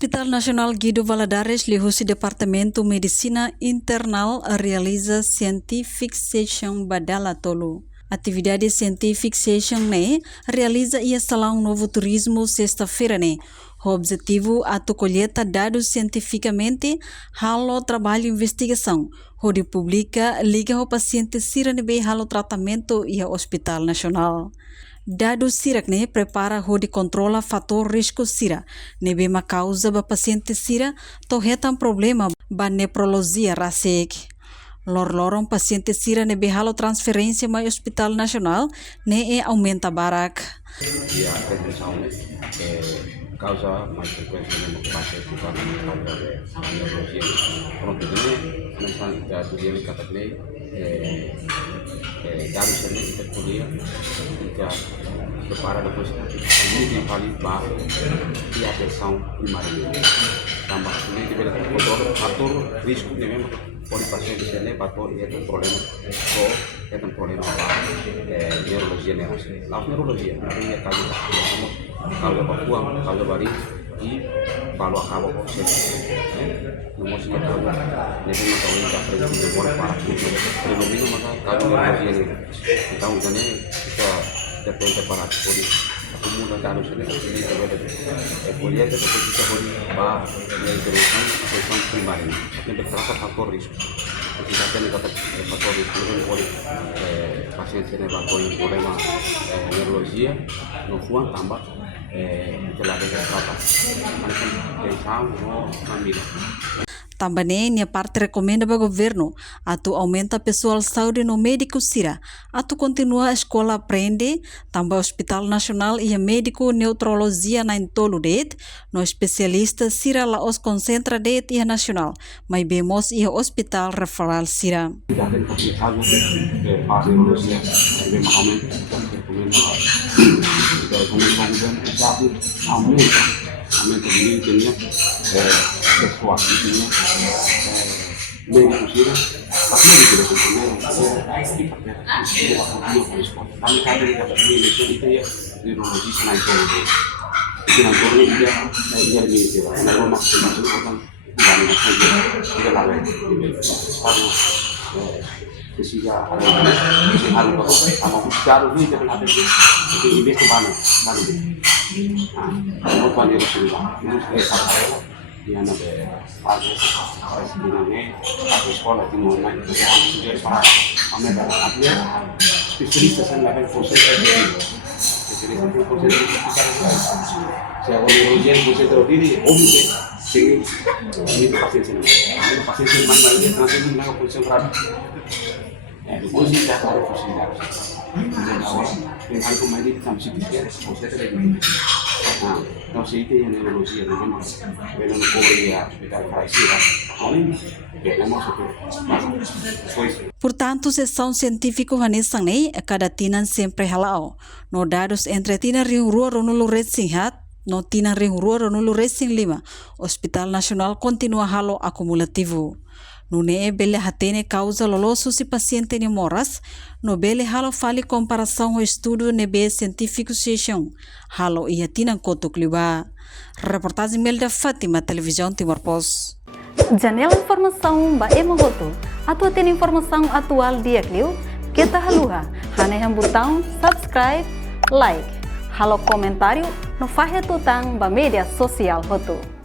Hospital Nacional Guido Valadares, lihusi Departamento Medicina Internal, realiza Scientific Session Badala Tolu. Atividade Scientific Session realiza ia Salão Novo Turismo sexta-feira O objetivo é colheita dados cientificamente, halo trabalho investigação, onde publica liga ao paciente sira halo tratamento e Hospital Nacional. Dados sirak prepara onde controla fator risco sira, nebe ma causa ba paciente sira tohetan problema ba neprologia rasek. Lorong paciente sira nebe halo transferência ma Hospital Nacional aumenta barak. Causa mais frequente nel paciente causa neurologia. Pronto, nessa teoria cataplay dados sendo interpolia já prepara depois muito vale para e atenção primária. Também ini diberikan faktor risiko memang oleh pasien di sini faktor itu problema itu problema neurologia neurologia artinya kalau berpuang kalau bari di kalau acaba por ser no modo que acaba nesse momento ele já fez um bom para pelo menos maka kalau neurologia então jadi kita depende para poder acumular dados ini boleh kita bisa bah intervenção primária até trata faktor risco kita akan kata faktor risco boleh pasien sini bakal problema neurologia no fuan tambah Também a parte recomenda para o governo atu aumenta pessoal saúde no médico sira, atu continua a escola aprende, também Hospital Nacional e a médico neurologia na entolo det, no especialista sira la os concentra det e nacional, mas bemos e hospital referral sira. Aumento de linha pessoal tinha médico sira aqui ele kami kami dapat menyelesaikan itu ya neurologis naik turun itu naik turun dia sira kalau maksud orang bukan saja tidak lagi kalau kesiga hal apa bicara ini jangan ada itu ini ke mana mau banyak sudah ini saya yang ada pada sebenarnya atau sekolah di mana itu yang sudah para mereka atlet spesialis yang level proses spesialis proses saya neurologi proses terdiri umum sehingga ini pasien mana ini nanti mereka proses terapi depois de já para funcionar tem algo mais de tamsi que você tem então se tem neurologia de vemos pelo no cobre a hospital Praia além vemos que Portanto, sessão científica hanesang cada tinan sempre halao no dados entre tinan rua ronulu retsinhat no tinan rua ronulu retsin 5 Hospital Nacional continua halo acumulativo. No bele hatene causa loloso si paciente ni moras, no bele halo fali comparação ao estudo nebe científico session, halo ia tinan kotuk liba. Reportagem Melda Fátima, Televisão Timor Post. Janela informação ba emohoto, atua tem informação atual dia kliu, kita haluha, haneham botão subscribe, like, halo comentário, no fahe tutang ba media sosial hoto.